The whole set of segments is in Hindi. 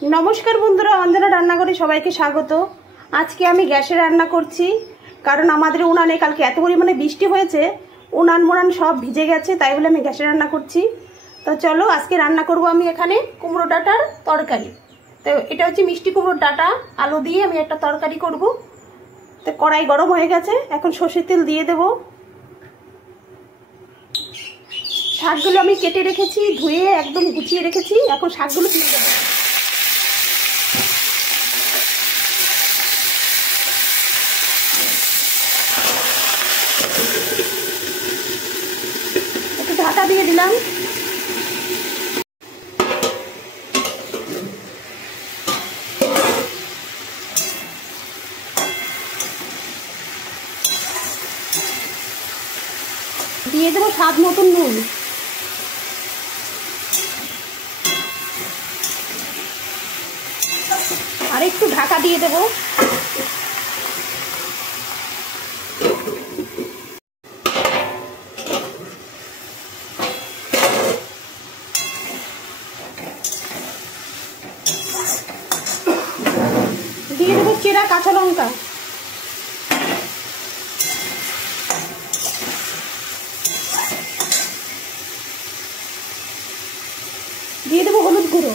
नमस्कार बंधुरा अंजना रान्नाघरे सबाइके स्वागत। आज के आमी ग्यासे रान्ना करछि कारण आमादेर उनाने कालके एत परिमाणे बिस्टी हयेछे उनान मोनान सब भिजे गेछे ताई बोले आमी ग्यासे रान्ना करछि। तो चलो आज के रान्ना करब आमी एखाने कुमड़ो डाटार तरकारी। तो एटा हच्छे मिष्टि कुमड़ोर डाटा आलू दिए आमी एकटा तरकारी करब। तो कड़ाई गरम हये गेछे एखन सर्षेर तेल दिए देब। शाकगुलो आमी केटे रेखेछि धुए एकदम गुछिए रेखेछि एखन शाकगुलो दिए देब। ঢাকা দিয়ে দিলাম। দিয়ে দেবো স্বাদ মতন নুন। আর একটু ঢাকা দিয়ে দেবো। দিয়ে দেবো চেরা কাঁচা লঙ্কা। দিয়ে দেবো হলুদ গুঁড়ো।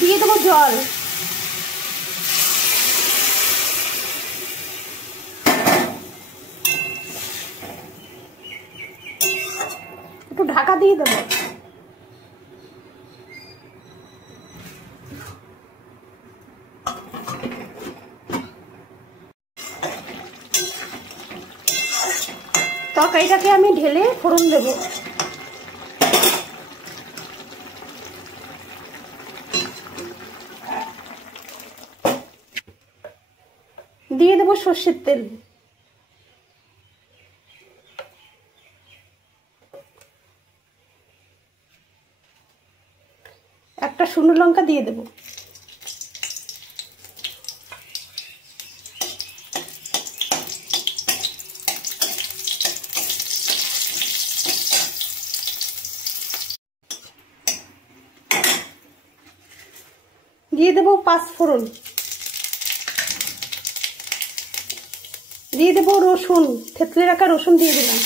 দিয়ে দেবো জল। একটু ঢাকা দিয়ে দেবো। তরকারিটাকে আমি ঢেলে ফোড়ন দেব। দিয়ে দেবো সর্ষের তেল। একটা শুকনো লঙ্কা দিয়ে দেব। দিয়ে দেবো পাঁচ ফোড়ন। দিয়ে দেবো রসুন, থেতলে রাখা রসুন দিয়ে দিলাম।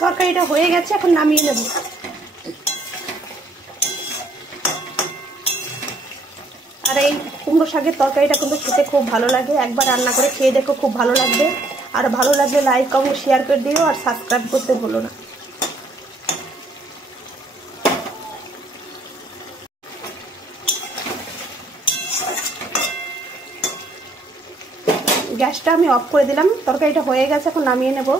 তরকারিটা হয়ে গেছে এখন নামিয়ে নেব। আর এই কুমড়ো শাকের তরকারিটা কিন্তু খেতে খুব ভালো লাগে। একবার রান্না করে খেয়ে দেখো, খুব ভালো লাগবে। আর ভালো লাগলে লাইক কমেন্ট শেয়ার করে দিও আর সাবস্ক্রাইব করতে ভুলো না। গ্যাসটা আমি অফ করে দিলাম। তরকারিটা হয়ে গেছে এখন নামিয়ে নেব।